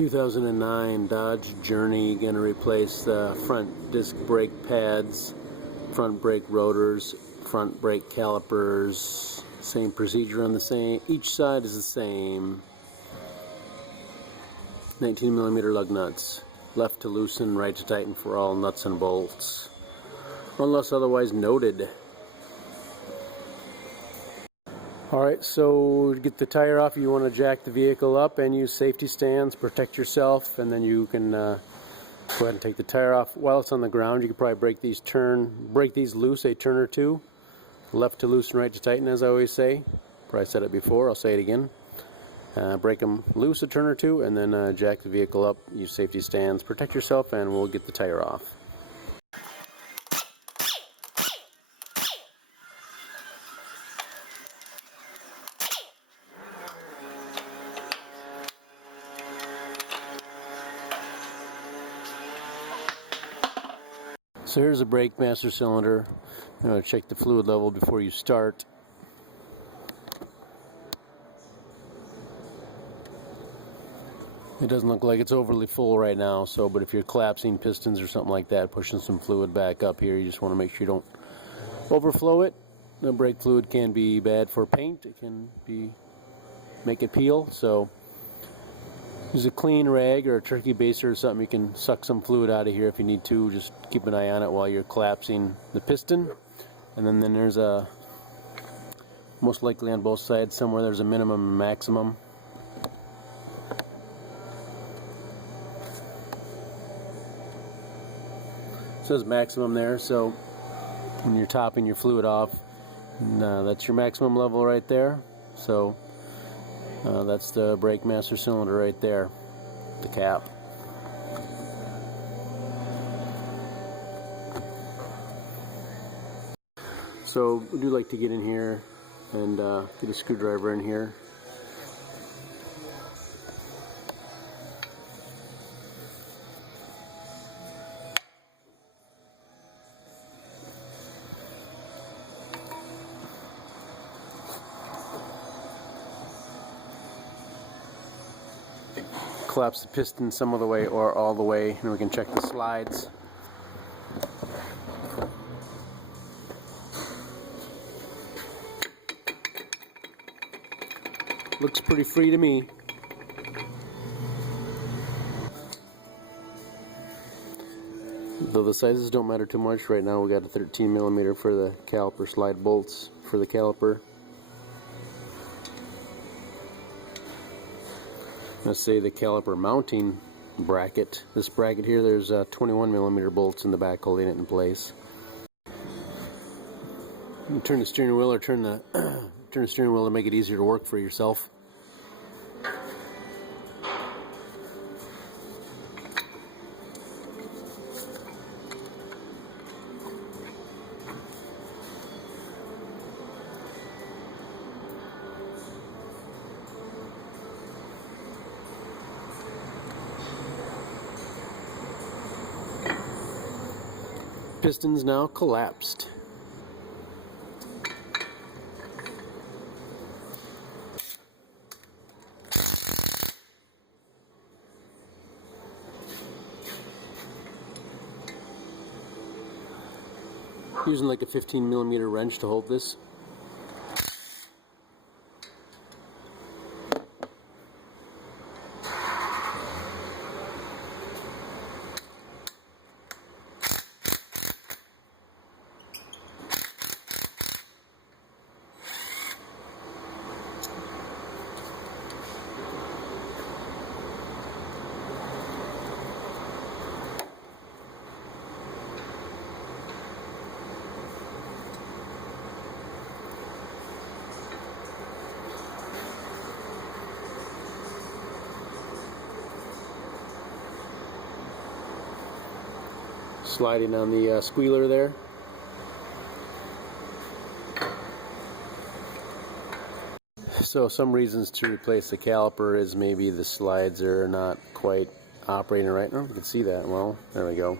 2009 Dodge Journey, going to replace the front disc brake pads, front brake rotors, front brake calipers. Same procedure on the same, each side is the same. 19mm lug nuts, left to loosen, right to tighten for all nuts and bolts, unless otherwise noted. Alright, so to get the tire off, you want to jack the vehicle up and use safety stands, protect yourself, and then you can go ahead and take the tire off. While it's on the ground, you could probably break these loose a turn or two. Left to loosen, right to tighten, as I always say. Probably said it before, I'll say it again. Break them loose a turn or two, and then jack the vehicle up, use safety stands, protect yourself, and we'll get the tire off. So here's a brake master cylinder. You want to check the fluid level before you start. It doesn't look like it's overly full right now, but if you're collapsing pistons or something like that, pushing some fluid back up here, you just want to make sure you don't overflow it. The brake fluid can be bad for paint. It can make it peel, so use a clean rag or a turkey baster or something. You can suck some fluid out of here if you need to. Just keep an eye on it while you're collapsing the piston. And then there's a, most likely on both sides somewhere, there's a minimum and maximum. It says maximum there, so when you're topping your fluid off, that's your maximum level right there. So that's the brake master cylinder right there, the cap. So we do like to get in here and get a screwdriver in here. Collapse the piston some of the way or all the way, and we can check the slides. Looks pretty free to me. Though the sizes don't matter too much right now, we got a 13mm for the caliper slide bolts for the caliper. Let's say the caliper mounting bracket. This bracket here, there's 21mm bolts in the back holding it in place. You turn the steering wheel or turn the steering wheel to make it easier to work for yourself. Pistons now collapsed. Using like a 15mm wrench to hold this. Sliding on the squealer there. So some reasons to replace the caliper is maybe the slides are not quite operating right. Oh, you can see that. Well, there we go.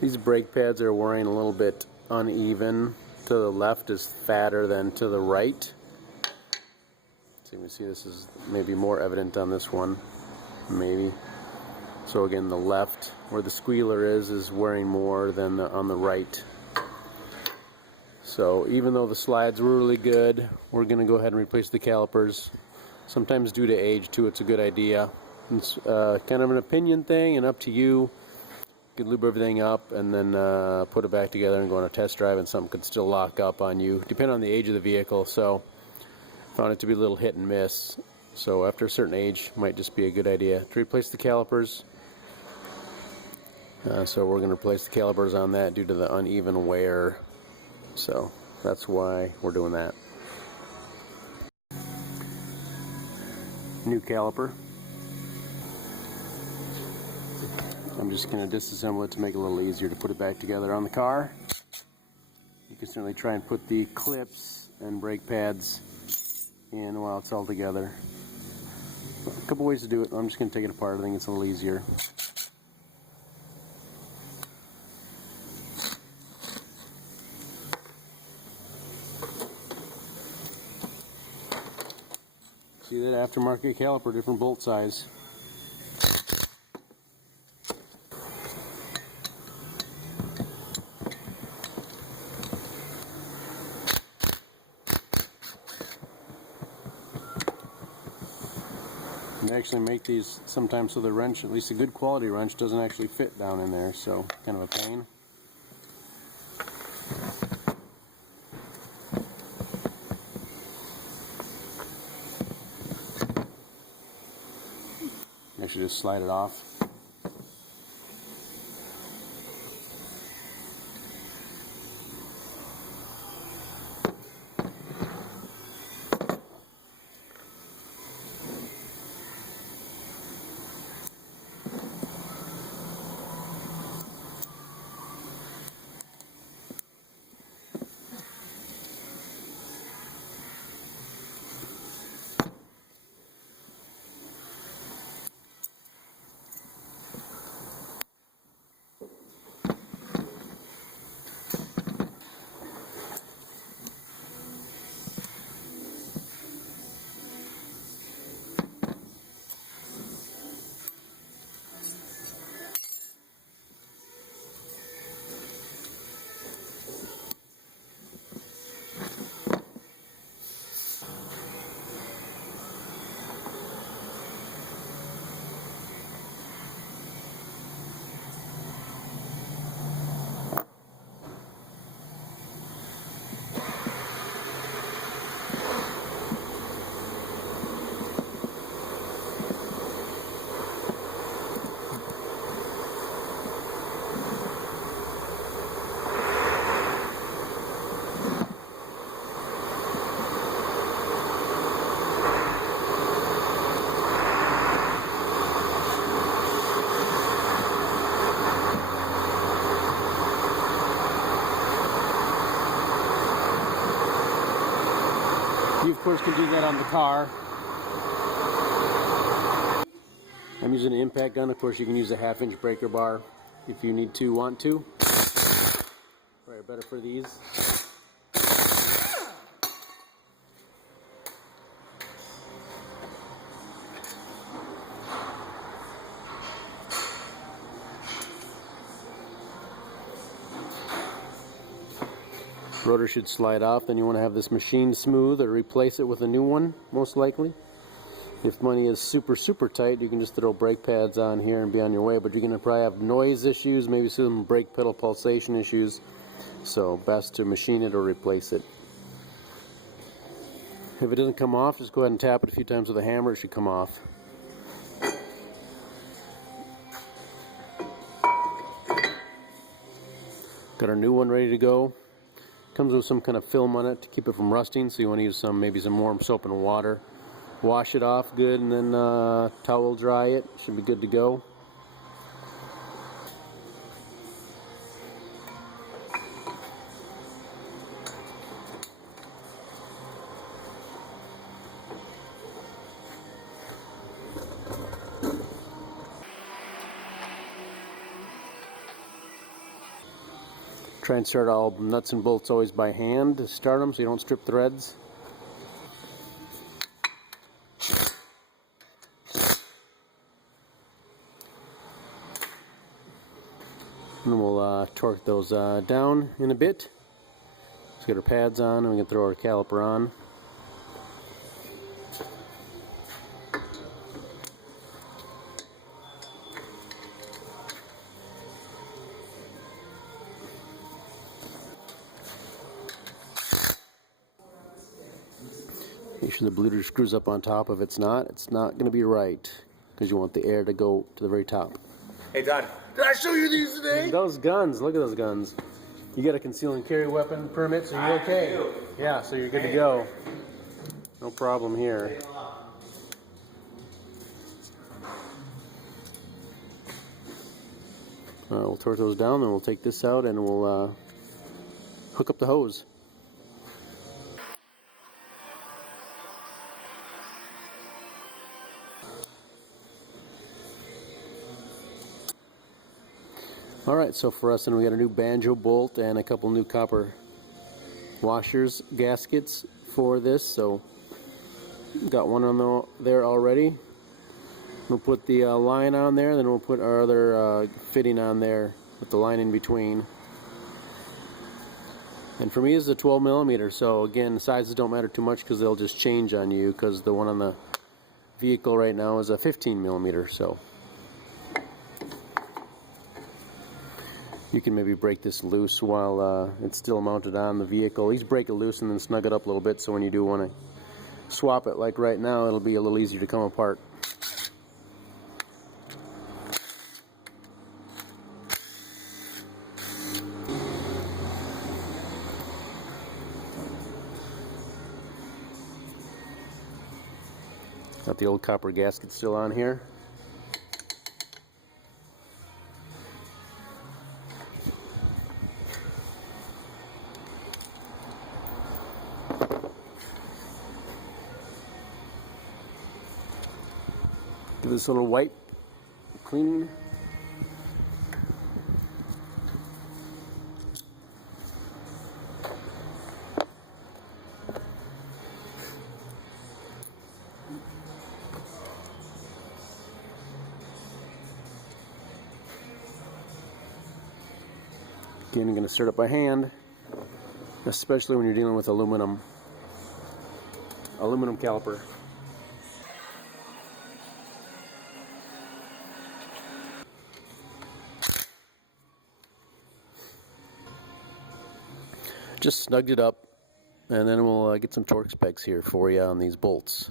These brake pads are wearing a little bit uneven. To the left is fatter than to the right. So you can see this is maybe more evident on this one. maybe. So again, the left, where the squealer is wearing more than on the right. So even though the slides were really good, we're going to go ahead and replace the calipers. Sometimes due to age too, it's a good idea. It's kind of an opinion thing and up to you. You can lube everything up and then put it back together and go on a test drive, and something could still lock up on you, depending on the age of the vehicle. So I found it to be a little hit and miss. So after a certain age, might just be a good idea to replace the calipers. So we're going to replace the calipers on that due to the uneven wear. So that's why we're doing that. New caliper. I'm just going to disassemble it to make it a little easier to put it back together on the car. You can certainly try and put the clips and brake pads in while it's all together. A couple ways to do it. I'm just going to take it apart. I think it's a little easier. See that aftermarket caliper, different bolt size. And they actually make these sometimes so the wrench, at least a good quality wrench, doesn't actually fit down in there, so kind of a pain. Actually just slide it off. You of course can do that on the car. I'm using an impact gun. Of course you can use a 1/2-inch breaker bar if you want to. Probably better for these. Rotor should slide off. Then you want to have this machine smooth or replace it with a new one, most likely. If money is super tight, you can just throw brake pads on here and be on your way, but you're going to probably have noise issues, maybe some brake pedal pulsation issues, so best to machine it or replace it. If it doesn't come off, just go ahead and tap it a few times with a hammer. It should come off. Got our new one ready to go. Comes with some kind of film on it to keep it from rusting, so you want to use maybe some warm soap and water. Wash it off good and then towel dry it. Should be good to go. Try and start all nuts and bolts always by hand to start them so you don't strip threads. And we'll torque those down in a bit. Let's get our pads on and we can throw our caliper on. Make sure the bleeder screws up on top. If it's not going to be right, because you want the air to go to the very top. Hey Todd, did I show you these today? Those guns, look at those guns. You got a conceal and carry weapon permit, so you're okay. Yeah, so you're good to go. No problem here. We'll torque those down, then we'll take this out and we'll hook up the hose. Alright, so for us, and we got a new banjo bolt and a couple new copper washers, gaskets for this, so got one on there already. We'll put the line on there, then we'll put our other fitting on there with the line in between. And for me, this is a 12 millimeter, so again, sizes don't matter too much because they'll just change on you, because the one on the vehicle right now is a 15 millimeter, so you can maybe break this loose while it's still mounted on the vehicle. At least break it loose and then snug it up a little bit, so when you do want to swap it, like right now, it'll be a little easier to come apart. Got the old copper gasket still on here. Give this a little wipe, cleaning. Again, I'm going to stir it up by hand, especially when you're dealing with aluminum caliper. Just snugged it up, and then we'll get some torque specs here for you on these bolts.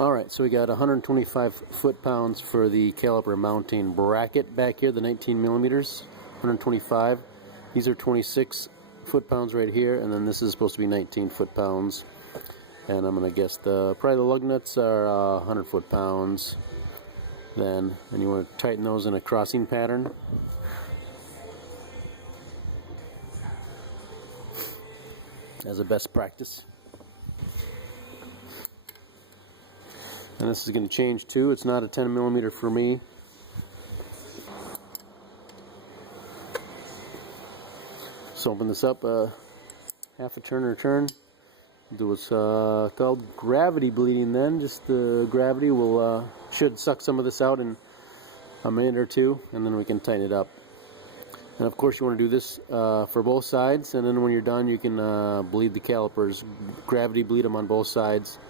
Alright, so we got 125 foot-pounds for the caliper mounting bracket back here, the 19 millimeters, 125. These are 26 foot-pounds right here, and then this is supposed to be 19 foot-pounds. And I'm going to guess probably the lug nuts are 100 foot-pounds. Then, and you want to tighten those in a crossing pattern. As a best practice. And this is going to change too. It's not a 10 millimeter for me. So open this up half a turn or a turn. Do what's called gravity bleeding. Then just the gravity will should suck some of this out in a minute or two, and then we can tighten it up. And of course you want to do this for both sides, and then when you're done you can bleed the calipers, gravity bleed them on both sides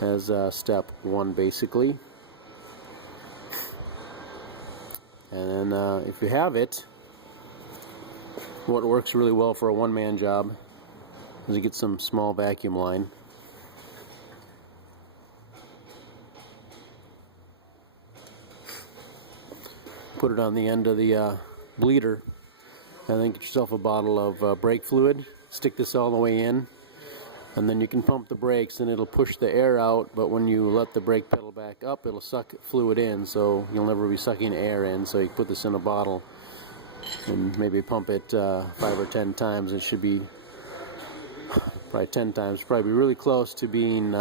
as step one basically. And then if you have it, what works really well for a one-man job is to get some small vacuum line. Put it on the end of the bleeder, and then get yourself a bottle of brake fluid. Stick this all the way in, and then you can pump the brakes and it'll push the air out, but when you let the brake pedal back up, it'll suck fluid in, so you'll never be sucking air in. So you put this in a bottle and maybe pump it 5 or 10 times. It should be probably 10 times, probably really close to being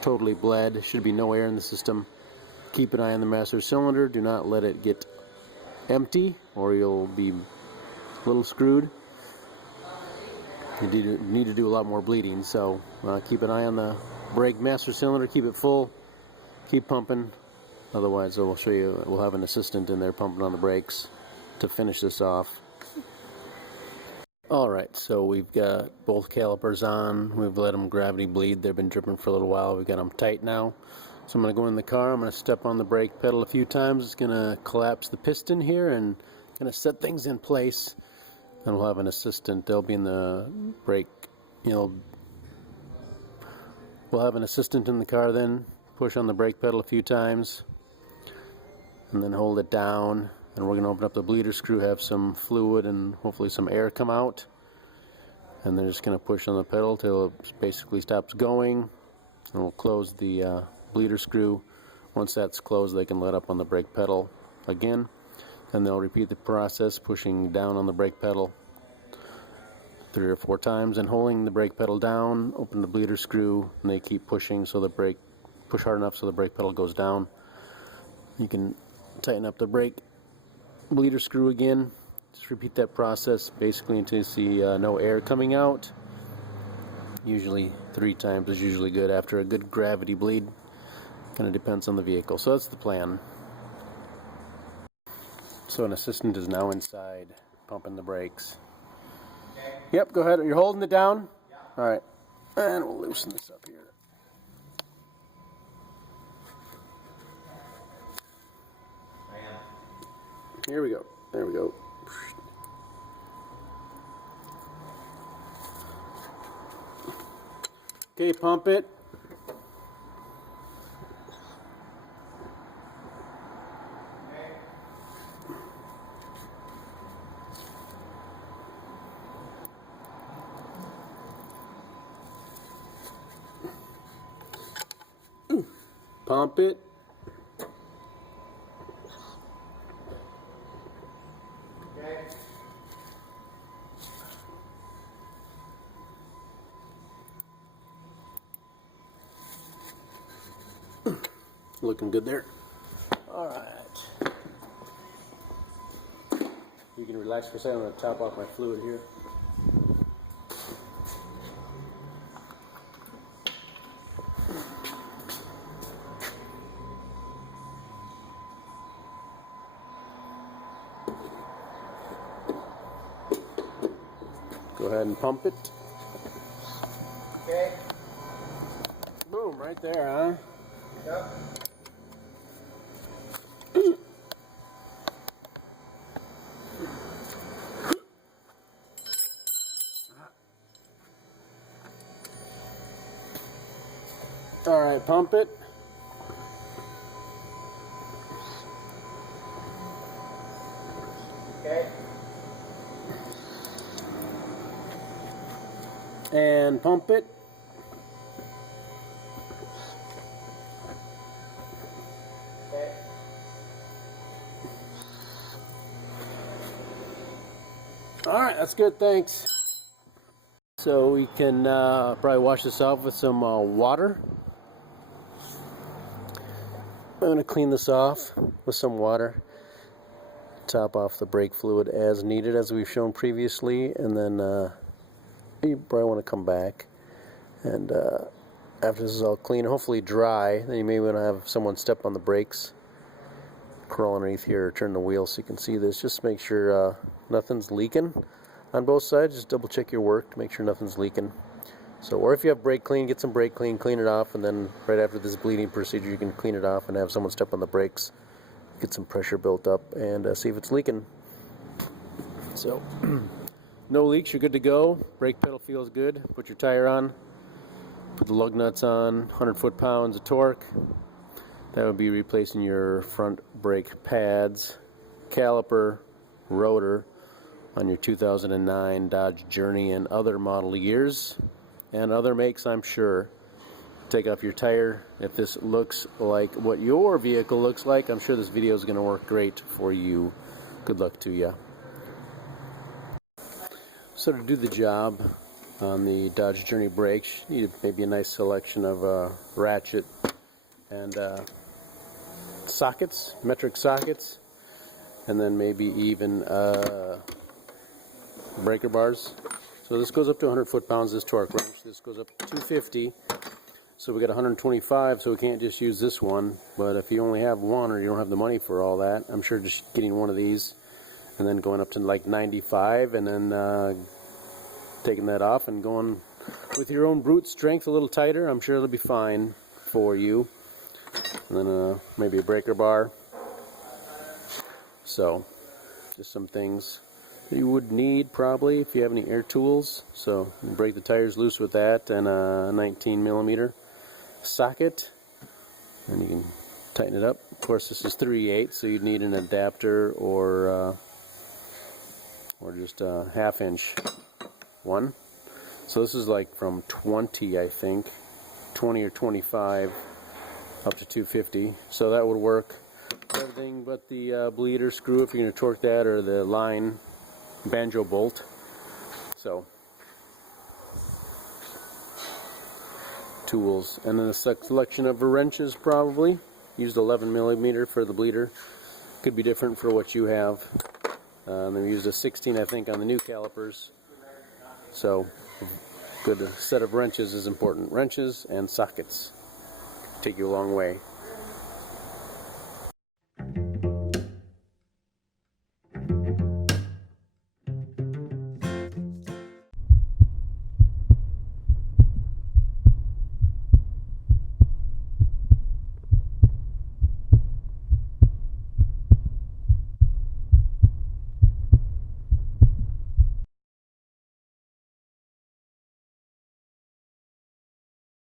totally bled. There should be no air in the system. Keep an eye on the master cylinder. Do not let it get empty or you'll be a little screwed. You need to do a lot more bleeding, so keep an eye on the brake master cylinder. Keep it full. Keep pumping. Otherwise, we'll show you, we'll have an assistant in there pumping on the brakes to finish this off. Alright, so we've got both calipers on. We've let them gravity bleed. They've been dripping for a little while. We've got them tight now. So I'm going to go in the car. I'm going to step on the brake pedal a few times. It's going to collapse the piston here and going to set things in place. Then we'll have an assistant. They'll be in the brake, we'll have an assistant in the car then. Push on the brake pedal a few times and then hold it down. And we're going to open up the bleeder screw, have some fluid and hopefully some air come out. And then just going to push on the pedal till it basically stops going. And we'll close the bleeder screw. Once that's closed, they can let up on the brake pedal again. And they'll repeat the process, pushing down on the brake pedal 3 or 4 times and holding the brake pedal down. Open the bleeder screw, and they keep pushing so the brake, push hard enough so the brake pedal goes down. You can tighten up the brake bleeder screw again. Just repeat that process basically until you see no air coming out. Usually 3 times is usually good after a good gravity bleed. Kind of depends on the vehicle. So that's the plan. So an assistant is now inside pumping the brakes. Okay. Yep, go ahead. You're holding it down? Yeah. Alright. And we'll loosen this up here. I am. Here we go. There we go. Okay, pump it. Pump it. Okay. Looking good there. All right. You can relax for a second. I'm going to top off my fluid here. Go ahead and pump it. Okay. Boom, right there, huh? Yep. All right, pump it. Okay. And pump it. Okay. All right, that's good, thanks. So we can probably wash this off with some water. I'm going to clean this off with some water. Top off the brake fluid as needed, as we've shown previously, and then you probably want to come back. And after this is all clean, hopefully dry, then you may want to have someone step on the brakes, crawl underneath here, or turn the wheel so you can see this. Just make sure nothing's leaking on both sides. Just double check your work to make sure nothing's leaking. So, or if you have brake clean, get some brake clean, clean it off, and then right after this bleeding procedure, you can clean it off and have someone step on the brakes, get some pressure built up, and see if it's leaking. So, no leaks, you're good to go. Brake pedal feels good. Put your tire on. Put the lug nuts on. 100 foot-pounds of torque. That would be replacing your front brake pads, caliper, rotor on your 2009 Dodge Journey and other model years. And other makes, I'm sure. Take off your tire. If this looks like what your vehicle looks like, I'm sure this video is going to work great for you. Good luck to you. So to do the job on the Dodge Journey brakes, you need maybe a nice selection of ratchet and sockets, metric sockets, and then maybe even breaker bars. So this goes up to 100 foot-pounds, this torque wrench. This goes up to 250. So we got 125, so we can't just use this one. But if you only have one, or you don't have the money for all that, I'm sure just getting one of these and then going up to like 95 and then taking that off and going with your own brute strength a little tighter, I'm sure it'll be fine for you. And then maybe a breaker bar. So just some things that you would need probably if you have any air tools. So you can break the tires loose with that, and a 19mm socket, and you can tighten it up. Of course, this is 3/8, so you'd need an adapter or just a 1/2-inch one. So this is like from 20, I think, 20 or 25 up to 250. So that would work. Everything but the bleeder screw if you're going to torque that, or the line banjo bolt. So tools, and then a selection of wrenches probably. Used 11mm for the bleeder. Could be different for what you have. They used a 16, I think, on the new calipers. So good set of wrenches is important. Wrenches and sockets take you a long way.